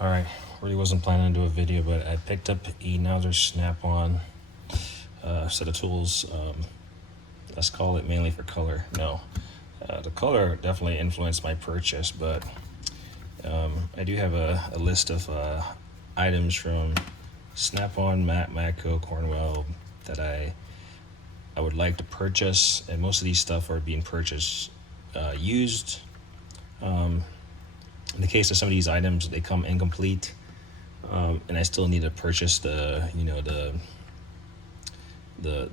Alright, really wasn't planning to do a video, but I picked up another Snap-on set of tools. Let's call it mainly for color. No, the color definitely influenced my purchase, but I do have a list of items from Snap-on, Matco, Cornwell that I would like to purchase, and most of these stuff are being purchased used. In the case of some of these items, they come incomplete, and I still need to purchase the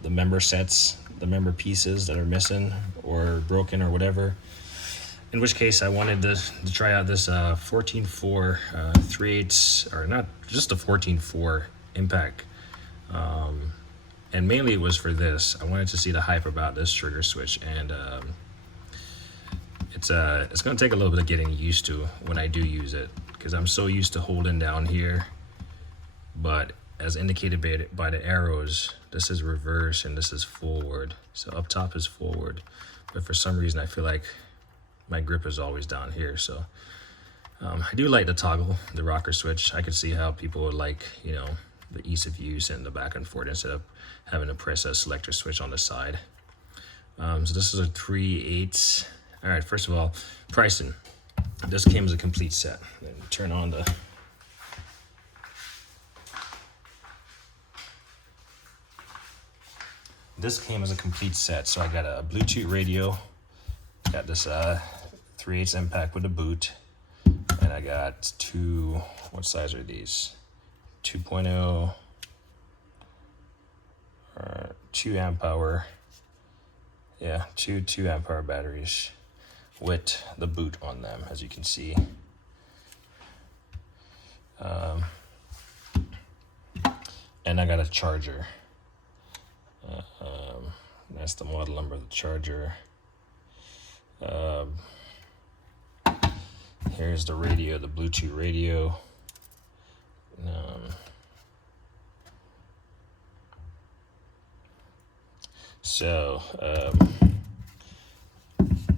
member sets, the member pieces that are missing or broken or whatever. In which case, I wanted to try out this 14.4 3/8, or not just a 14.4 impact, and mainly it was for this. I wanted to see the hype about this trigger switch, and it's going to take a little bit of getting used to when I do use it, because I'm so used to holding down here, but as indicated by the arrows, this is reverse and this is forward. So up top is forward, but for some reason I feel like my grip is always down here. So I do like the toggle, the rocker switch. I could see how people would like, the ease of use and the back and forth instead of having to press a selector switch on the side. So this is a 3/8. All right, first of all, pricing. This came as a complete set. Let me turn on the... This came as a complete set. So I got a Bluetooth radio, got this 3/8 impact with a boot, and I got two, what size are these? 2.0, 2 amp hour. Yeah, two 2 amp hour batteries with the boot on them, as you can see. And I got a charger. That's the model number of the charger. Here's the radio, the Bluetooth radio.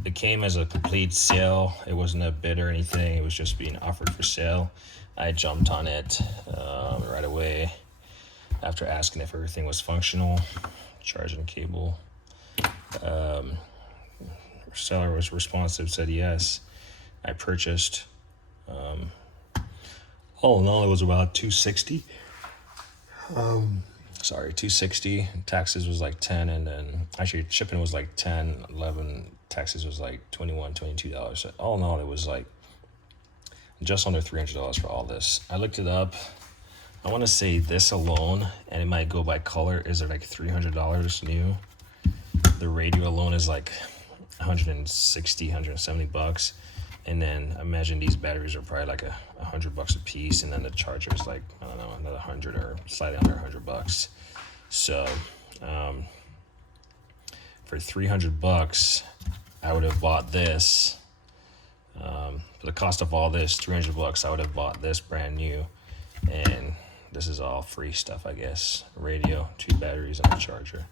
It came as a complete sale. It wasn't a bid or anything. It was just being offered for sale. I jumped on it right away after asking if everything was functional. Charging cable. Seller was responsive, said yes. I purchased. All in all, it was about $260. Sorry, $260. Taxes was like 10, and then actually shipping was like 10, 11. Taxes was like $21, $22. So all in all, it was like just under $300 for all this. I looked it up. I want to say this alone, and it might go by color, is it like $300 new. The radio alone is like 160, 170 bucks. And then imagine these batteries are probably like $100 a piece, and then the charger is like, I don't know, another 100 or slightly under 100 bucks. So for 300 bucks, I would have bought this. For the cost of all this, 300 bucks, I would have bought this brand new. And this is all free stuff, I guess. Radio, 2 batteries, and a charger.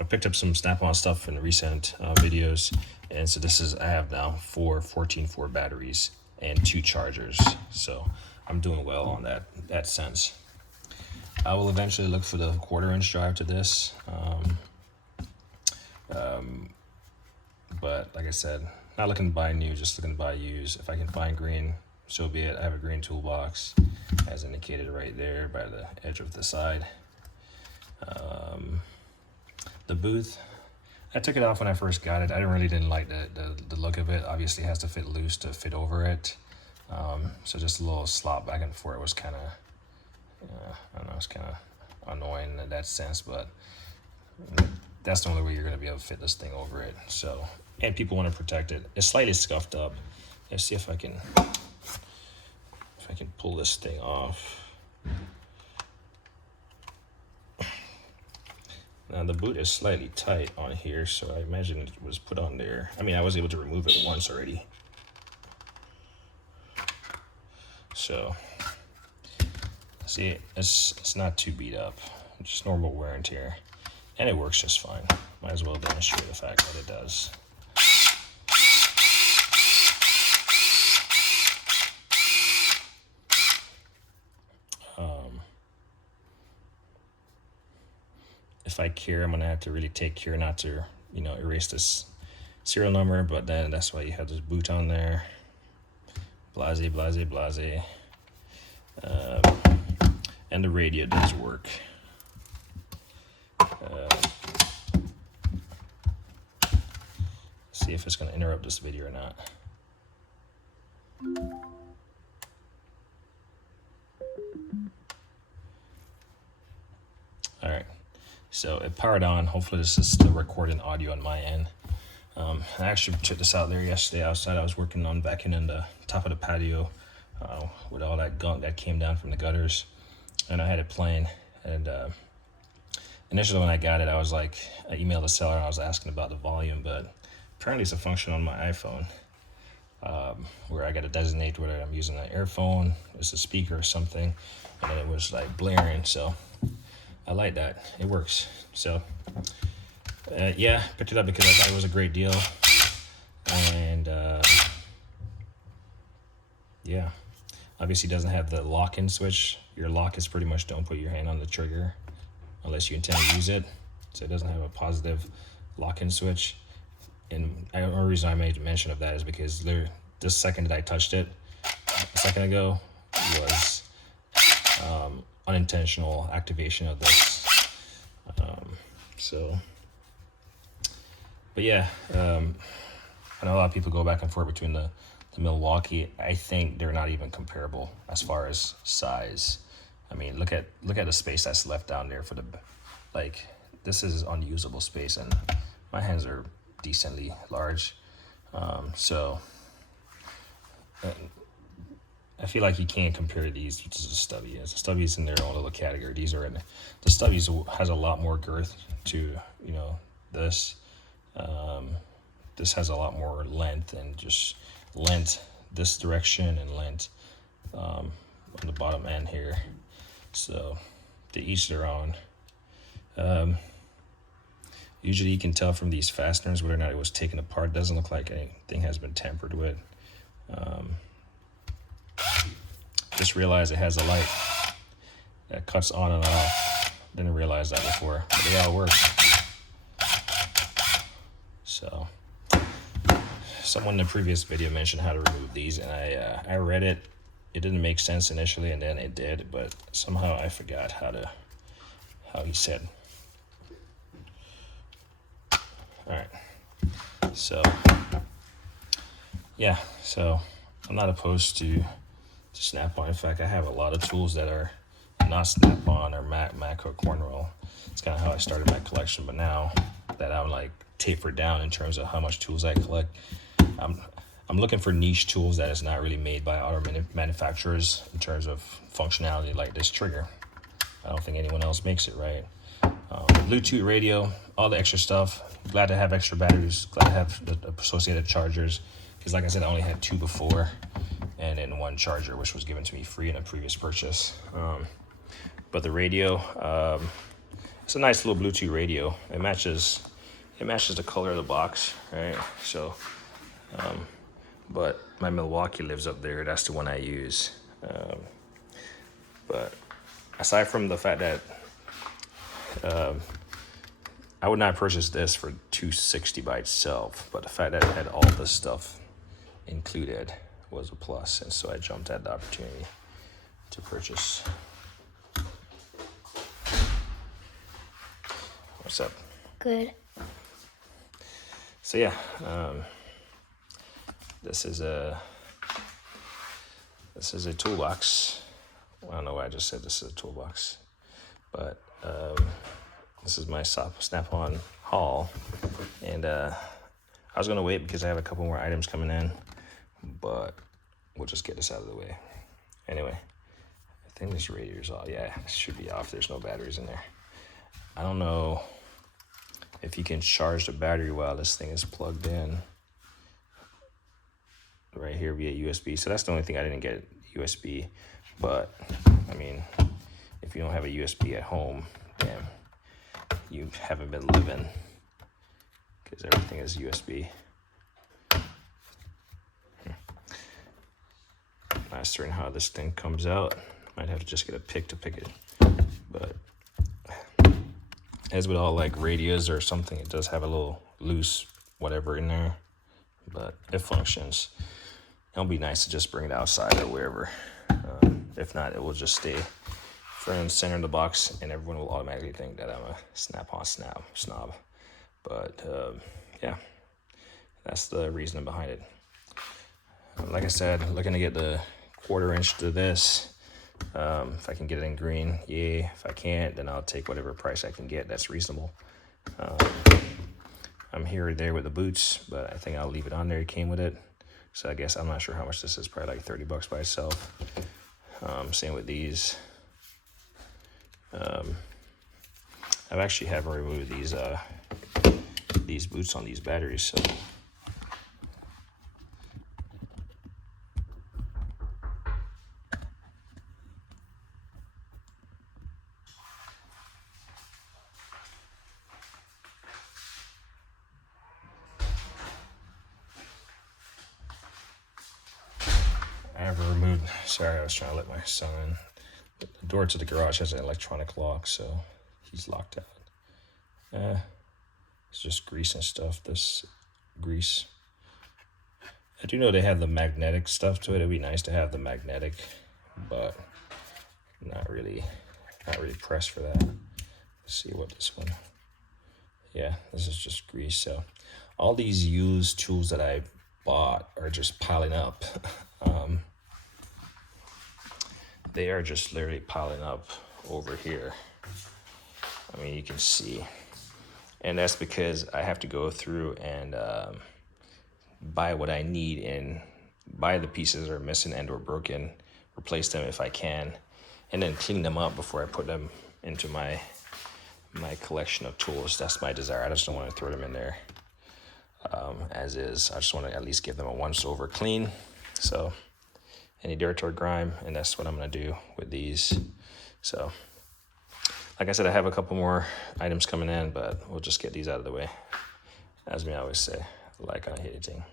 I picked up some Snap-on stuff in recent videos, and so I have now 4 14.4 batteries and 2 chargers. So I'm doing well on that sense. I will eventually look for the 1/4-inch drive to this. But like I said, not looking to buy new, just looking to buy used. If I can find green, so be it. I have a green toolbox, as indicated right there by the edge of the side. The booth, I took it off when I first got it. I really didn't like the look of it. Obviously, it has to fit loose to fit over it. So just a little slop back and forth was kind of, I don't know, it's kind of annoying in that sense, but that's the only way you're going to be able to fit this thing over it. So, and people want to protect it. It's slightly scuffed up. Let's see if I can pull this thing off. Now the boot is slightly tight on here, so I imagine it was put on there. I mean, I was able to remove it once already. So, see, it's not too beat up. It's just normal wear and tear. And it works just fine. Might as well demonstrate the fact that it does. if I care, I'm gonna have to really take care not to, erase this serial number. But then that's why you have this boot on there. Blase, blase, blase. And the radio does work. See if it's gonna interrupt this video or not. All right, so it powered on. Hopefully this is still recording audio on my end. I actually checked this out there yesterday outside. I was working on vacuuming the top of the patio with all that gunk that came down from the gutters, and I had it playing. And initially when I got it, I was like, I emailed the seller and I was asking about the volume, but apparently it's a function on my iPhone where I got to designate whether I'm using an earphone, it's a speaker or something, and then it was like blaring. So I like that. It works. So yeah, picked it up because I thought it was a great deal. And yeah, obviously doesn't have the lock-in switch. Your lock is pretty much don't put your hand on the trigger unless you intend to use it. So it doesn't have a positive lock-in switch. And the only reason I made mention of that is because the second that I touched it a second ago was unintentional activation of this. But yeah, I know a lot of people go back and forth between the Milwaukee. I think they're not even comparable as far as size. I mean, look at the space that's left down there for the, like, this is unusable space, and my hands are decently large. So I feel like you can't compare these to the Stubby. The Stubby's in their own little category. These are in the Stubby's has a lot more girth to this. This has a lot more length, and just length this direction and length on the bottom end here. So to each their own. Usually you can tell from these fasteners whether or not it was taken apart. It doesn't look like anything has been tampered with. Just realized it has a light that cuts on and off. Didn't realize that before, but they all work. So someone in the previous video mentioned how to remove these, and I read it. It didn't make sense initially, and then it did, but somehow I forgot how he said. All right, so yeah, so I'm not opposed to Snap-on. In fact, I have a lot of tools that are not Snap-on or Mac or Cornwell. It's kind of how I started my collection, but now that I'm like tapered down in terms of how much tools I collect, I'm looking for niche tools that is not really made by auto manufacturers in terms of functionality, like this trigger. I don't think anyone else makes it, right? Bluetooth radio, all the extra stuff. Glad to have extra batteries. Glad to have the associated chargers. Because like I said, I only had 2 before, and then 1 charger, which was given to me free in a previous purchase. But the radio, it's a nice little Bluetooth radio. It matches the color of the box, right? So, but my Milwaukee lives up there. That's the one I use. But aside from the fact that I would not purchase this for $260 by itself, but the fact that it had all this stuff included was a plus, and so I jumped at the opportunity to purchase. What's up? Good. So yeah, this is a toolbox. I don't know why I just said this is a toolbox, but this is my Snap-on haul, and I was gonna wait because I have a couple more items coming in, but we'll just get this out of the way. Anyway, I think this radiator's off. Yeah, it should be off. There's no batteries in there. I don't know if you can charge the battery while this thing is plugged in right here via USB. So that's the only thing I didn't get USB, but I mean, if you don't have a USB at home, damn, you haven't been living, because everything is USB. Not certain how this thing comes out. Might have to just get a pick to pick it, but As with all like radios or something, it does have a little loose whatever in there, but it functions. It'll be nice to just bring it outside or wherever. If not, it will just stay front and center of the box, and everyone will automatically think that I'm a Snap-on snob. But yeah, that's the reason behind it. Like I said, looking to get the 1/4 inch to this. If I can get it in green, yay. If I can't, then I'll take whatever price I can get that's reasonable. I'm here or there with the boots, but I think I'll leave it on there. It came with it. So I guess I'm not sure how much this is, probably like 30 bucks by itself. Same with these. I've actually haven't removed these boots on these batteries, so I haven't removed. Sorry, I was trying to let my son in. The door to the garage has an electronic lock, so he's locked out. It's just grease and stuff. This grease. I do know they have the magnetic stuff to it. It'd be nice to have the magnetic, but not really pressed for that. Let's see what this one. Yeah, this is just grease. So all these used tools that I bought are just piling up. They are just literally piling up over here. I mean, you can see. And that's because I have to go through and buy what I need and buy the pieces that are missing and or broken, replace them if I can, and then clean them up before I put them into my collection of tools. That's my desire. I just don't want to throw them in there as is. I just want to at least give them a once over clean. So any dirt or grime, and that's what I'm going to do with these. So like I said, I have a couple more items coming in, but we'll just get these out of the way. As me always say, like on anything.